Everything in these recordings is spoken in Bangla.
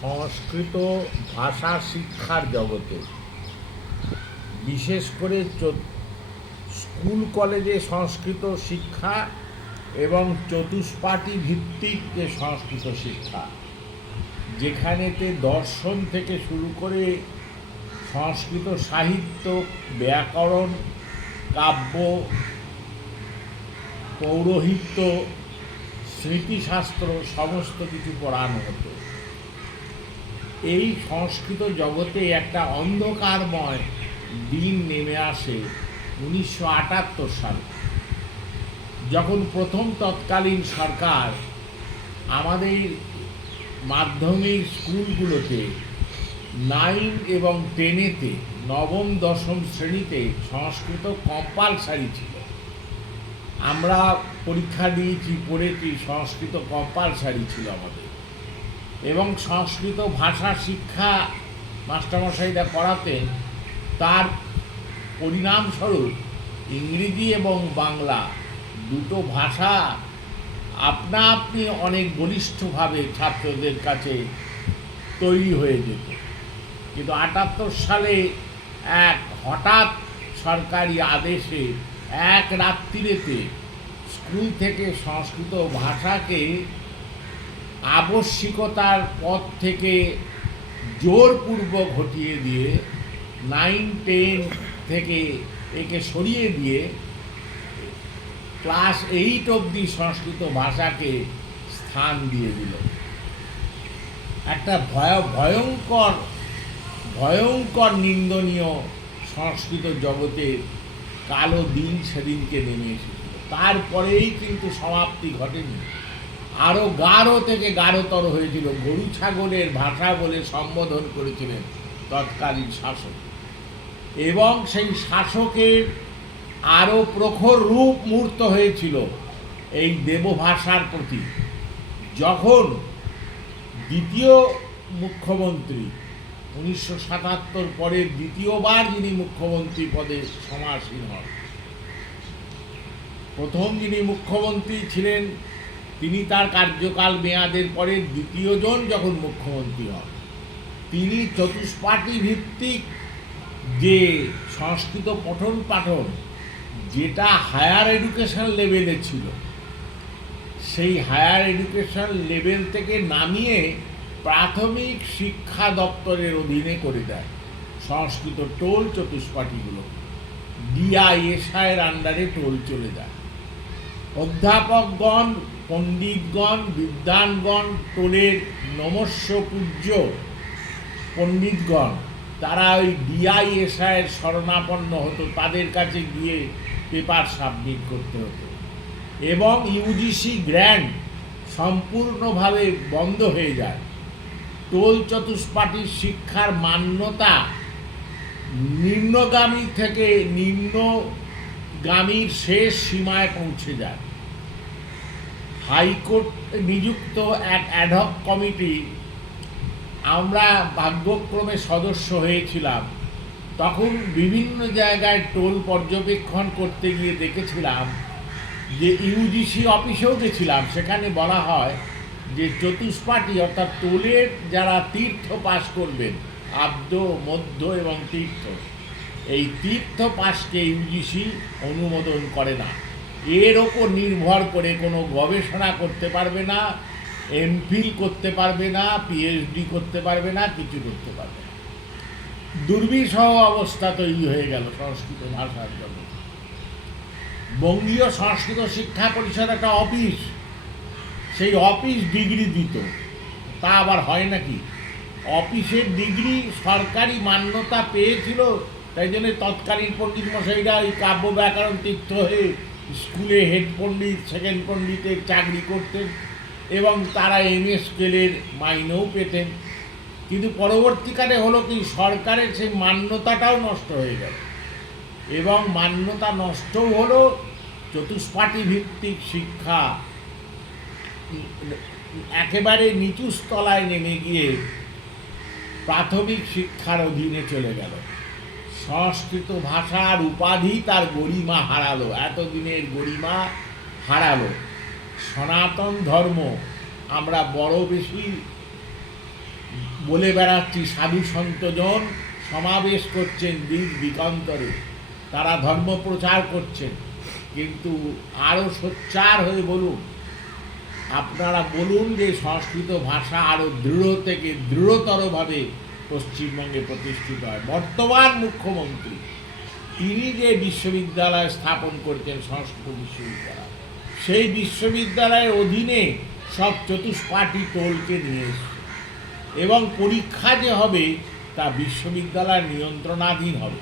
সংস্কৃত ভাষা শিক্ষার জগতে, বিশেষ করে স্কুল কলেজে সংস্কৃত শিক্ষা এবং চতুষ্পাঠী ভিত্তিক যে সংস্কৃত শিক্ষা, যেখানেতে দর্শন থেকে শুরু করে সংস্কৃত সাহিত্য, ব্যাকরণ, কাব্য, পৌরোহিত্য, স্মৃতিশাস্ত্র সমস্ত কিছু পড়ানো হতো। এই সংস্কৃত জগতে একটা অন্ধকারময় দিন নেমে আসে 1978 সালে, যখন প্রথম তৎকালীন সরকার আমাদের মাধ্যমিক স্কুলগুলোতে 9 এবং 10-এতে, নবম দশম শ্রেণীতে সংস্কৃত কম্পালসারি ছিল। আমরা পরীক্ষা দিয়েছি, পড়েছি, সংস্কৃত কম্পালসারি ছিল আমাদের। এবং সংস্কৃত ভাষা শিক্ষা মাস্টারমশাইরা করাতেন, তার পরিণামস্বরূপ ইংরেজি এবং বাংলা দুটো ভাষা আপনা আপনি অনেক বলিষ্ঠভাবে ছাত্রদের কাছে তৈরি হয়ে যেত। কিন্তু 78 সালে এক হঠাৎ সরকারি আদেশে এক রাত্রিরেতে স্কুল থেকে সংস্কৃত ভাষাকে আবশ্যিকতার পদ থেকে জোরপূর্বক হটিয়ে দিয়ে 9-10 থেকে একে সরিয়ে দিয়ে ক্লাস 8 অবধি সংস্কৃত ভাষাকে স্থান দিয়ে দিল। একটা ভয়ঙ্কর নিন্দনীয় সংস্কৃত জগতের কালো দিন সেদিনকে নেমে এসেছিল। তারপরেই কিন্তু সমাপ্তি ঘটেনি, আরও গাঢ় থেকে গাঢ়তর হয়েছিল। গরু ছাগলের ভাষা বলে সম্বোধন করেছিলেন তৎকালীন শাসক, এবং সেই শাসকের আরও প্রখর রূপ মূর্ত হয়েছিল এই দেবভাষার প্রতি, যখন দ্বিতীয় মুখ্যমন্ত্রী 1977 পরে দ্বিতীয়বার যিনি মুখ্যমন্ত্রী পদে সমাসীন হন। প্রথম যিনি মুখ্যমন্ত্রী ছিলেন তিনি তার কার্যকাল মেয়াদের পরে দ্বিতীয়জন যখন মুখ্যমন্ত্রী হন, তিনি চতুষ্পাঠী ভিত্তিক যে সংস্কৃত পঠন পাঠন, যেটা হায়ার এডুকেশন লেভেলে ছিল, সেই হায়ার এডুকেশন লেভেল থেকে নামিয়ে প্রাথমিক শিক্ষা দপ্তরের অধীনে করে দেয় সংস্কৃত টোল চতুষ্পাঠীগুলো। ডিআইএসআইয়ের আন্ডারে টোল চলে যায়। অধ্যাপকগণ, পণ্ডিতগণ, বিদ্বানগণ, টোলের নমস্য পূজ্য পণ্ডিতগণ, তারা ওই ডিআইএসআইয়ের শরণাপন্ন হতো, তাদের কাছে গিয়ে পেপার সাবমিট করতে হতো। এবং ইউজিসি গ্র্যান্ট সম্পূর্ণভাবে বন্ধ হয়ে যায়। টোল চতুষ্পাঠীর শিক্ষার মান্যতা নিম্নগামী থেকে নিম্নগামীর শেষ সীমায় পৌঁছে যায়। হাইকোর্ট নিযুক্ত এক অ্যাডহক কমিটি, আমরা ভাগ্যক্রমে সদস্য হয়েছিলাম। তখন বিভিন্ন জায়গায় টোল পর্যবেক্ষণ করতে গিয়ে দেখেছিলাম যে ইউজিসি অফিসেও গেছিলাম, সেখানে বলা হয় যে চতুষ্পাঠী অর্থাৎ টোলের যারা তীর্থ পাস করবেন, আব্দ, মধ্য এবং তীর্থ, এই তীর্থ পাসকে ইউজিসি অনুমোদন করে না। এর ওপর নির্ভর করে কোনো গবেষণা করতে পারবে না, এমফিল করতে পারবে না, পিএইচডি করতে পারবে না, কিছু করতে পারবে না। দুর্বিষহ অবস্থা তৈরি হয়ে গেল সংস্কৃত ভাষার জন্য। বঙ্গীয় সংস্কৃত শিক্ষা পরিষদ একটা অফিস, সেই অফিস ডিগ্রি দিত, তা আবার হয় নাকি? অফিসের ডিগ্রি সরকারি মান্যতা পেয়েছিল, তাই জন্য তৎকালীন পণ্ডিত মশাইরা ওই কাব্য ব্যাকরণ তীর্থ হয়ে স্কুলে হেড পণ্ডিত, সেকেন্ড পণ্ডিতের চাকরি করতেন এবং তারা এমএ স্কেলের মাইনেও পেতেন। কিন্তু পরবর্তীকালে হলো কি, সরকারের সেই মান্যতাটাও নষ্ট হয়ে গেল, এবং মান্যতা নষ্টও হলো। চতুষ্পাঠী ভিত্তিক শিক্ষা একেবারে নিচু তলায় নেমে গিয়ে প্রাথমিক শিক্ষার অধীনে চলে গেল। সংস্কৃত ভাষার উপাধি তার গরিমা হারালো, এতদিনের গরিমা হারালো। সনাতন ধর্ম আমরা বড় বেশি বলে বেড়াচ্ছি সাধু সন্তজন সমাবেশ করছেন দিক দিগন্তরে, তারা ধর্ম প্রচার করছেন, কিন্তু আরও সোচ্চার হয়ে বলুন, আপনারা বলুন যে সংস্কৃত ভাষা আরও দৃঢ় থেকে দৃঢ়তরভাবে পশ্চিমবঙ্গে প্রতিষ্ঠিত হয়। বর্তমান মুখ্যমন্ত্রী তিনি যে বিশ্ববিদ্যালয় স্থাপন করছেন, সংস্কৃত বিশ্ববিদ্যালয়, সেই বিশ্ববিদ্যালয়ের অধীনে সব চতুষ্পাঠী টোলকে নিয়ে এসছে, এবং পরীক্ষা যে হবে তা বিশ্ববিদ্যালয়ের নিয়ন্ত্রণাধীন হবে।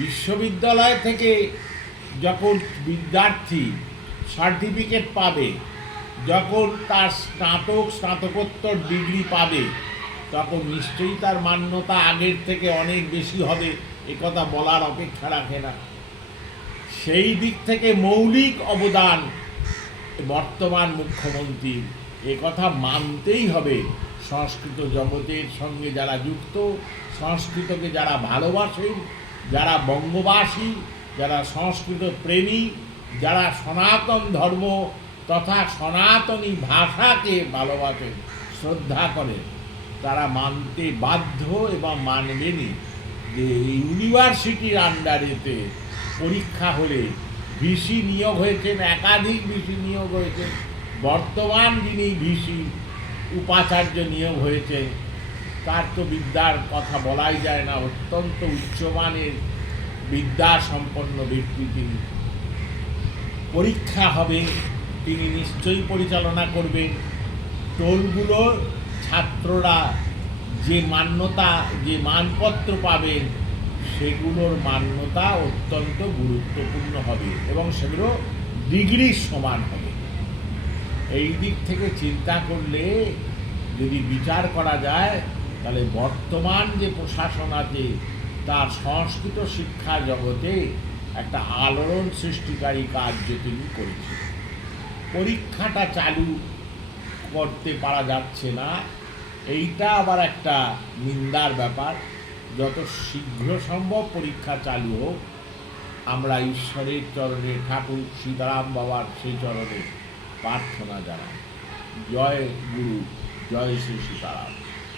বিশ্ববিদ্যালয় থেকে যখন বিদ্যার্থী সার্টিফিকেট পাবে, যখন তার স্নাতকোত্তর ডিগ্রি পাবে, তখন নিশ্চয়ই তার মান্যতা আগের থেকে অনেক বেশি হবে, একথা বলার অপেক্ষা রাখে না। সেই দিক থেকে মৌলিক অবদান বর্তমান মুখ্যমন্ত্রী, একথা মানতেই হবে। সংস্কৃত জগতের সঙ্গে যারা যুক্ত, সংস্কৃতকে যারা ভালোবাসেন, যারা বঙ্গবাসী, যারা সংস্কৃত প্রেমী, যারা সনাতন ধর্ম তথা সনাতনী ভাষাকে ভালোবাসেন, শ্রদ্ধা করেন, তারা মানতে বাধ্য এবং মানবেনই যে ইউনিভার্সিটির আন্ডারেতে পরীক্ষা হলে ভিসি নিয়োগ হয়েছেন, একাধিক ভিসি নিয়োগ হয়েছেন। বর্তমান যিনি ভিসি উপাচার্য নিয়োগ হয়েছেন, তার তো বিদ্যার কথা বলাই যায় না, অত্যন্ত উচ্চমানের বিদ্যা সম্পন্ন ব্যক্তি তিনি। পরীক্ষা হবে, তিনি নিশ্চয়ই পরিচালনা করবেন। টোলগুলোর ছাত্ররা যে মান্যতা, যে মানপত্র পাবেন, সেগুলোর মান্যতা অত্যন্ত গুরুত্বপূর্ণ হবে এবং সেগুলো ডিগ্রির সমান হবে। এই দিক থেকে চিন্তা করলে যদি বিচার করা যায়, তাহলে বর্তমান যে প্রশাসন আছে তার সংস্কৃত শিক্ষা জগতে একটা আলোড়ন সৃষ্টিকারী কার্য তিনি করেছেন। পরীক্ষাটা চালু করতে পারা যাচ্ছে না, এইটা আবার একটা নিন্দার ব্যাপার। যত শীঘ্র সম্ভব পরীক্ষা চালু হোক, আমরা ঈশ্বরের চরণে, ঠাকুর সীতারাম বাবার সেই চরণে প্রার্থনা জানাই। জয় গুরু, জয় শ্রী সীতারাম।